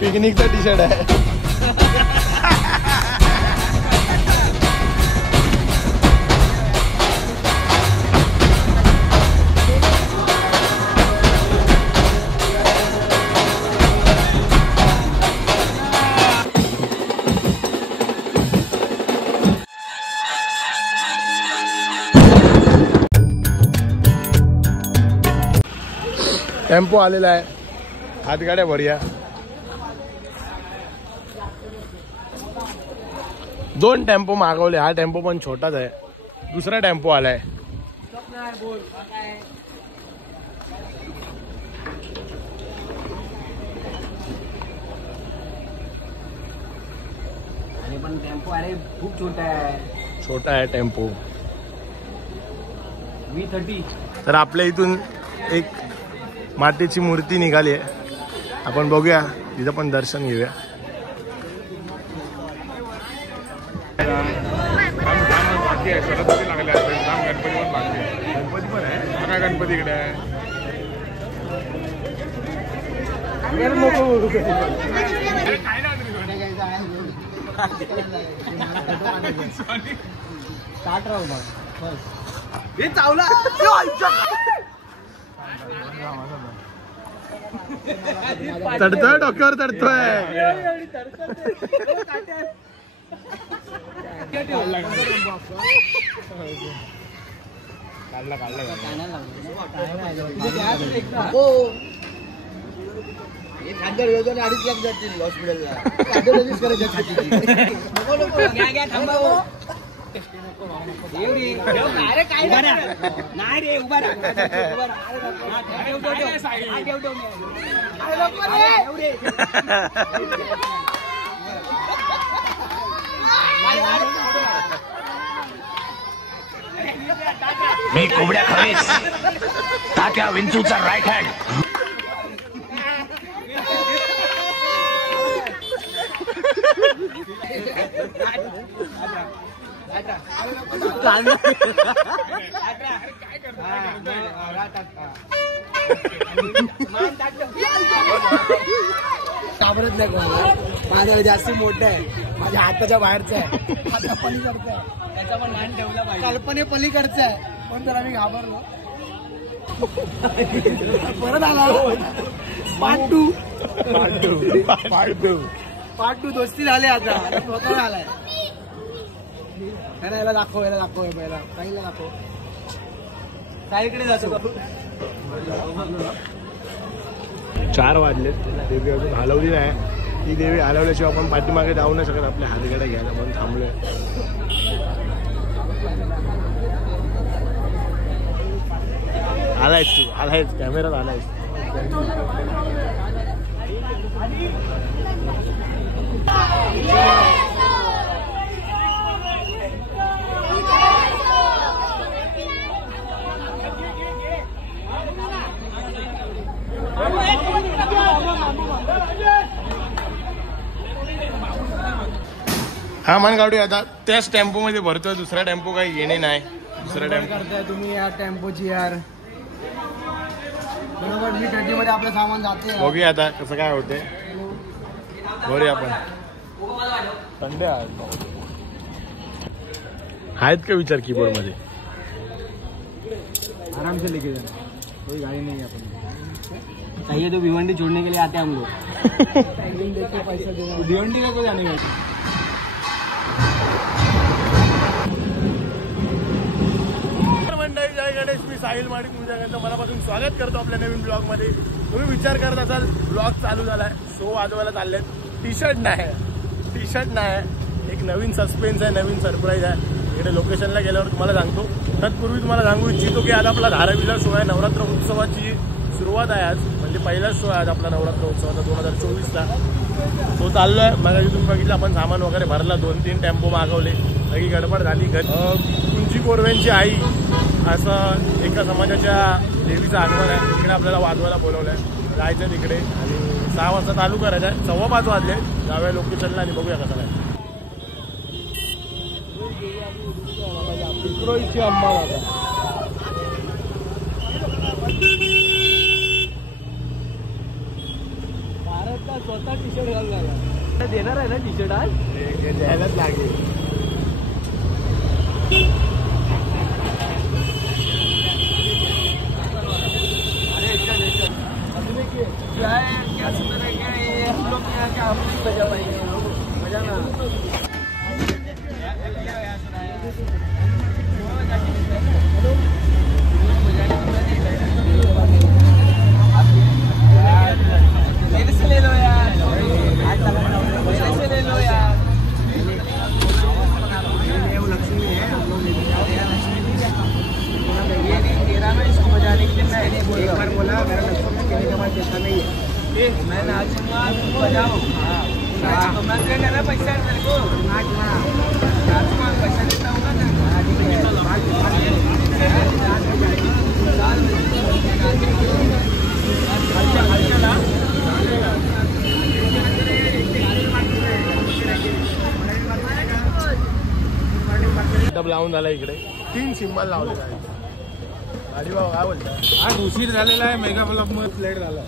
पिकनिकचा T shirt आहे. Tempo आलेला आहे. हातगाड्या भरूया. 2 टेम्पो मागवले. हा टेम्पो पण छोटाच आहे. दुसरा टेम्पो आलाय. पण टेम्पो अरे खूप छोटा आहे. छोटा आहे टेम्पो. V30. तर आपल्या इथून एक मातीची मूर्ती निघाली आहे. आपण बघूया, तिथं पण दर्शन घेऊया. गणपती पण आहे. काय गणपती इकडे आहे. तडतोय डोक्यावर तडतोय. काढला खाद्य योजना 2.5 लाख जातील हॉस्पिटलला. कार्डिओलॉजिस्ट करायचं. नाही रे उभा मी कोबड्या खवेस तात्या विंचूचा राईट हँड. घाबरत नाही कोण. माझा जास्त मोठा आहे. माझ्या हाताच्या बाहेरचा आहे. हाता पलीकडचा आहे. त्याचा पण मान ठेवला पाहिजे. कल्पने पलीकडचा आहे. पण तर आम्ही घाबरलो. परत आला पार्ट 2 दोस्ती झाले. आता स्वतः आलाय. याला दाखव पहिला. काहीला दाखव. काहीकडे जातो. 4 वाजले. देवी अजून हलवली नाही. ती देवी हलवल्याशिवाय आपण पाठीमागे जाऊ नाही शकत. आपल्या हातगाड्या घ्यायला पण थांबलोय. आलायच कॅमेरात आलायच. हा मान गाडी आता त्याच टेम्पो मध्ये भरतोय. दुसरा टेम्पो काही येणे नाही. दुसरा टेम्पो करताय तुम्ही या टेम्पोची यार. बरोबर V30 मध्ये आपलं सामान जाते. बघूया आता कसं काय होते. बघूया आपण. संडे आहेत का विचार कीबोर्ड मध्ये. आराम से लेके जाना. कोई गाड़ी नहीं है अपन. चाहिए तो भिवंडी छोड़ने के लिए आते हैं हम लोग. पैसा देना. भिवंडी का कोई जाने का. मंडळी, जय गणेश. मी साहिल माडिक तुमच्या मनापासून स्वागत करतो आपल्या नवीन ब्लॉग मध्ये. तुम्ही विचार करत असाल ब्लॉग चालू झालाय, शो वाजवायला चाललेत. टी शर्ट नाही. एक नवीन सस्पेन्स आहे, नवीन सरप्राईज आहे. इकडे लोकेशनला गेल्यावर तुम्हाला सांगतो. तत्पूर्वी तुम्हाला सांगू इच्छितो की आज आपला धारावीला शो आहे. नवरात्र उत्सवाची सुरुवात आहे आज. म्हणजे पहिलाच शो आहे आज आपला नवरात्र उत्सवाचा 2024ला. तो चाललोय. मग तुम्ही बघितलं आपण सामान वगैरे भरला. 2-3 टेम्पो मागवले. सगळी गडबड झाली. कुंची कोरव्यांची आई असं एका समाजाच्या देवीचं आगमन आहे. तिकडे आपल्याला वाजवायला बोलवलंय. जायचं तिकडे आणि 6 वाजता चालू करायचं आहे. 5:15 वाजले. जाऊया लोकेशनला आणि बघूया कसं काय. इकडे अंबा भारतचा स्वतः टी शर्ट घालून आला. देणार आहे ना टी शर्ट आज? द्यायलाच लागेल. लावून झाला इकडे 3 सिम्बल लावले गाडी. भाऊ काय बोलता? आज उशीर झालेला आहे. मेगा ब्लॉक मध्ये लेट झाला.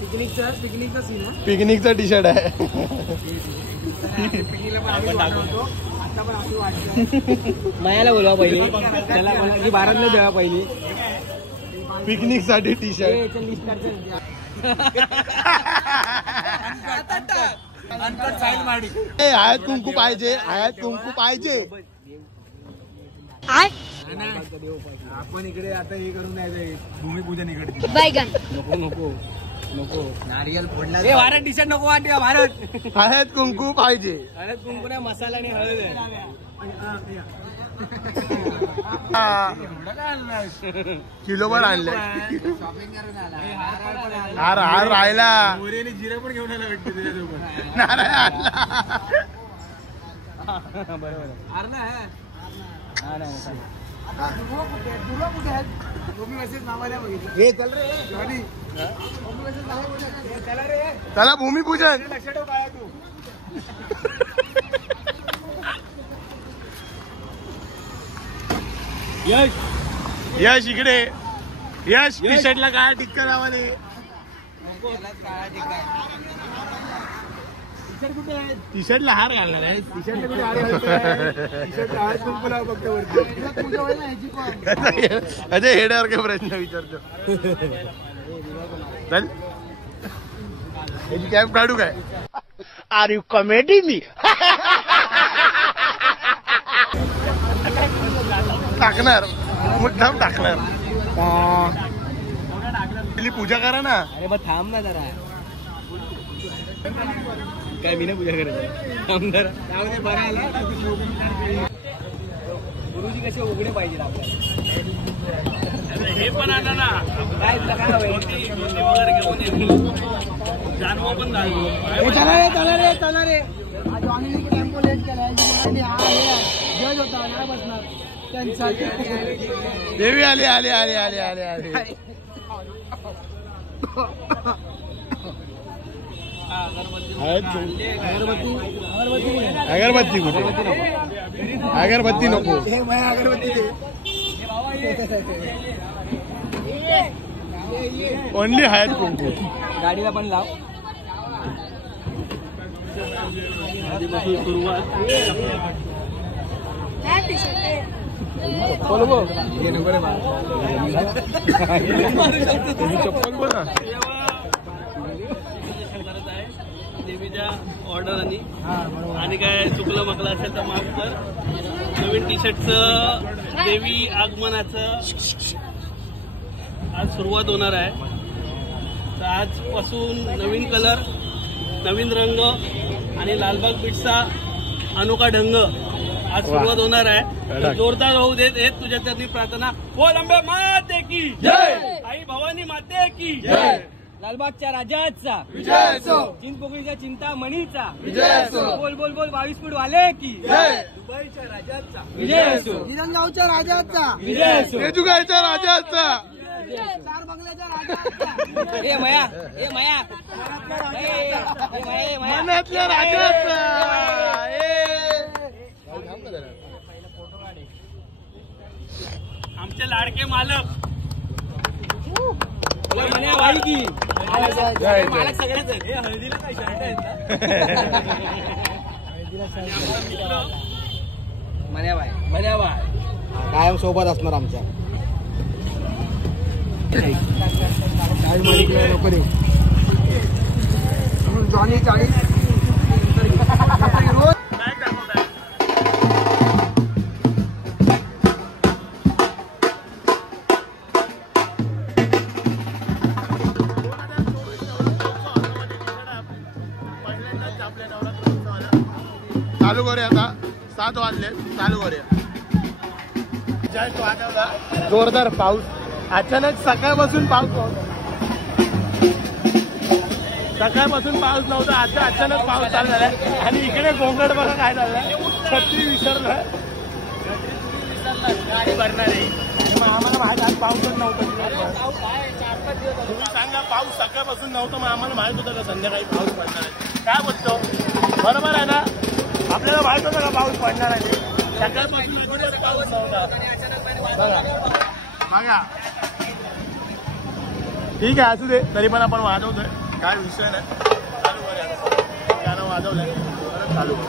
पिकनिकचा सीन आहे. पिकनिकचा टी शर्ट आहे. मायाला बोलवा पहिले. त्याला की भारतला द्यावा पहिले पिकनिक साठी टी शर्ट. हयात कुंकू पाहिजे. हयात कुंकू पाहिजे. आपण इकडे आता हे करून द्यायचंय भूमिपूजन इकडे. नको नको नको नारियल फोडला. भारत टी शर्ट नको वाटते. भारत हयात कुंकू पाहिजे. हळद कुंकू नाही मसाला आणि हळद आहे. किलोभर आणलंय. हार हार राहिला. जिरा पण घेऊन आला भेटते त्याच्यासोबत. नारळ आणला. बरोबर चला भूमिपूजन. यश यश इकडे. यश टी शर्टला काय टिक्का लावाले. टी शर्टला हार घालणार आहे. टी शर्ट हळद कुंकू लाव फक्त वरती. अजय हेड्यावर काय प्रश्न विचारतो. चल याची कॅप काढू काय? आर यू कॉमेडी मी? टाकणार मुद्दाम टाकणार. पहिली पूजा करा ना. अरे मग थांब ना जरा. काय मी नाही पूजा करत. थांब जरा. त्यामध्ये बरं आला. गुरुजी कसे उघडे पाहिजे आपल्याला. हे पण आलं ना काय काय हवंय. जानवा पण झालं. चला रे. आज ऑनलाईन टेम्पो लेट केलाय. जज होता नाही बसणार त्यांचा. देवी आले आले आले आले आले आले. अगरबत्ती कुठे? अगरबत्ती नको. अगरबत्ती दे. ओनली हळद कुंकू. गाडीला पण लाव. चप्पल बघा. देवीच्या ऑर्डर आणि काय चुकलं मकलं असेल तर माफ कर. नवीन टी शर्टचं देवी आगमनाचं आज सुरुवात होणार आहे. तर आजपासून नवीन कलर, नवीन रंग आणि लालबाग बीटचा अनोखा ढंग आज सुरुवात होणार आहे. तर जोरदार होऊ देत. हेच तुझ्या चरणी प्रार्थना. बोल अंबे माते की जय. आई भवानी माते की जय. लालबागच्या राजाचा विजय असो. चिंचपोकळीच्या चिंतामणीचा विजय असो. बोल बोल बोल 22 फूट वाले की जय. दुबईच्या राजाचा विजय असो. निरंगावच्या राजाचा विजय असो. तेजुगाईच्या राजाचा. 4 बंगल्याच्या राजाचा. ए मया मनातल्या राजाचा. आमचे लाडके मालक भाई की मालक सगळेच आहेत. हळदीला काय शर्ट आहेत मन्याबाई कायम सोबत असणार आमच्या. काय मालिक नको रे जॉनी 40 चालू करूया आता. 7 वाजले. चालू करूया. जस्ट वाजवला जोरदार पाऊस. अचानक सकाळपासून पाऊस नव्हता. आता अचानक पाऊस चालू झालाय. आणि इकडे गोंगड बघा काय झालंय. छत्री विसरलं गाडी भरणार आहे. मग आम्हाला माहित आज पाऊसच नव्हता. तुम्ही सांगा पाऊस सकाळपासून नव्हता मग आम्हाला माहित होतं का संध्याकाळी पाऊस पडणार आहे. काय बोलतो बरोबर आहे ना. आपल्याला माहित होतं का पाऊस पडणार आहे. सकाळपासून पाऊस नव्हता बघा. ठीक आहे असू दे तरी पण आपण वाजवतोय काय विषय नाही. चालू करूया गाणं वाजवलंय परत चालू करू.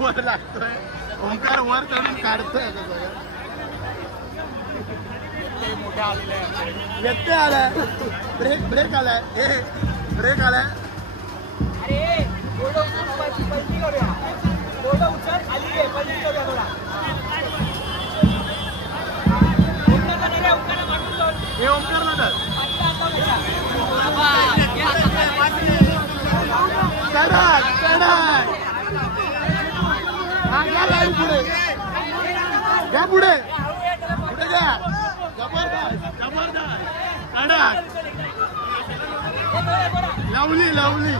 वर लागतोय ओंकार वर चढून काढतोय मोठा आलेला व्यत्यय आलाय ब्रेक आलाय ब्रेक आलाय हे ओमकार नगर कडक कडक हा घ्या लाईन पुढे घ्या पुढे पुढे घ्या जबरदस्त जबरदस्त कडक लावली लावली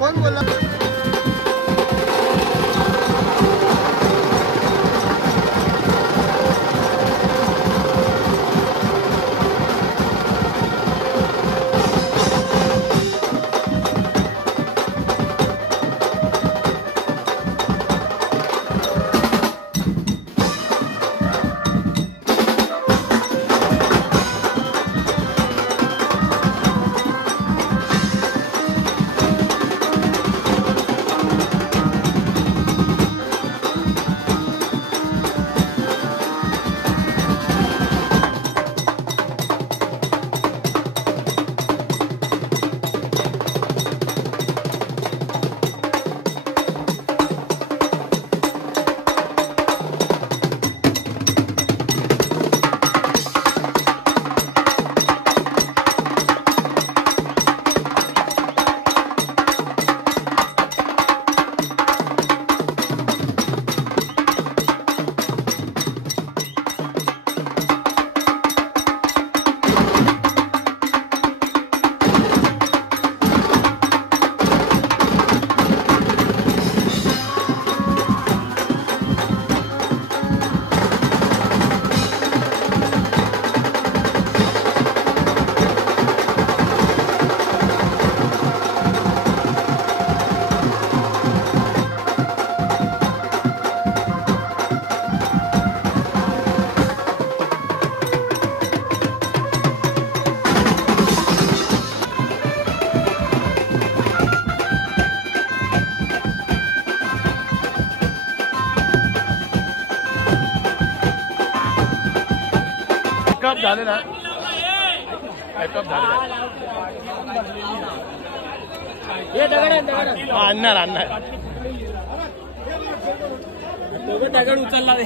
कोण बोलला पॅकअप झालेला पॅकअप झालेला आणणार आणणार दगड उचलला रे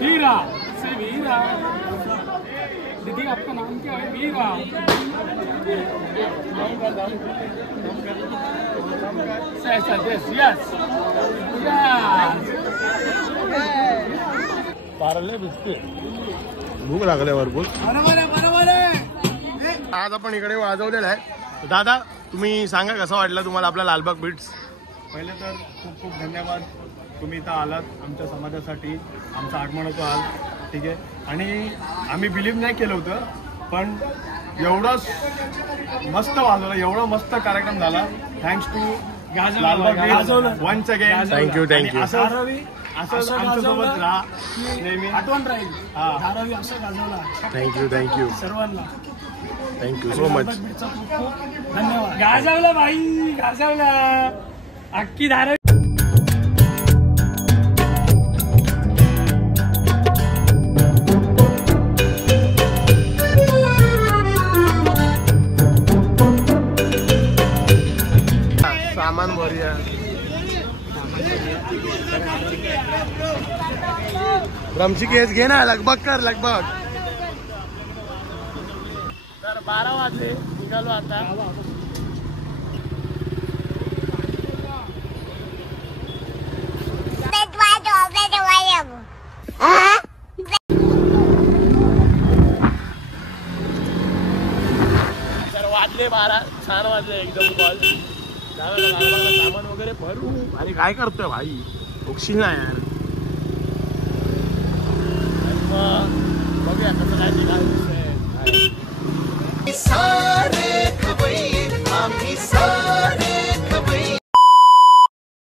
वीरा श्री वीरा दीदी आपका नाम क्या है वीरा पारले भिजते भूक लागले भरपूर आज आपण इकडे वाजवलेला आहे दादा तुम्ही सांगा कसं वाटलं तुम्हाला आपला लालबाग बीट्स पहिले तर खूप खूप धन्यवाद तुम्ही इथं आलात आमच्या समाजासाठी आमचं आगमन होतं आज ठीक आहे आणि आम्ही बिलीव्ह नाही केलं होतं पण एवढं मस्त वाजवलं एवढा मस्त कार्यक्रम झाला thanks to Lalbaug once again thank you thank you असं आमच्यासोबत राहा नेहमी आठवण राहील हा धारावी असं गाजवला थँक्यू थँक्यू सर्वांना थँक्यू सो मच धन्यवाद गाजवला भाई गाजवला अख्खी धारावी सामान भरूया रमची केस घे ना लगबग कर लगबग तर 12 वाजले निघालो आता तर वाजले 12 छान वाजले एकदम कॉल सामान वगैरे भरू अरे काय करतोय भाई बघशील ना यार बघूया कसं काय निघाल